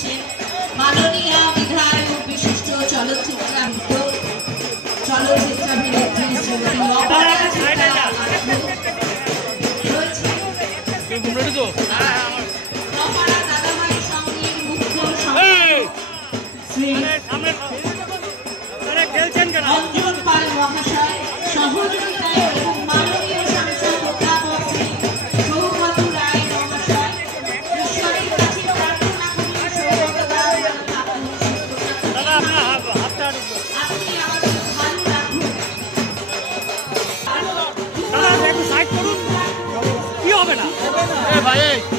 করেছেন মাননীয় বিধায়ক বিশিষ্ট চলচ্চিত্র চলচ্চিত্র শ্রীমতী অঞ্জন পাল মহাশয় Rafael.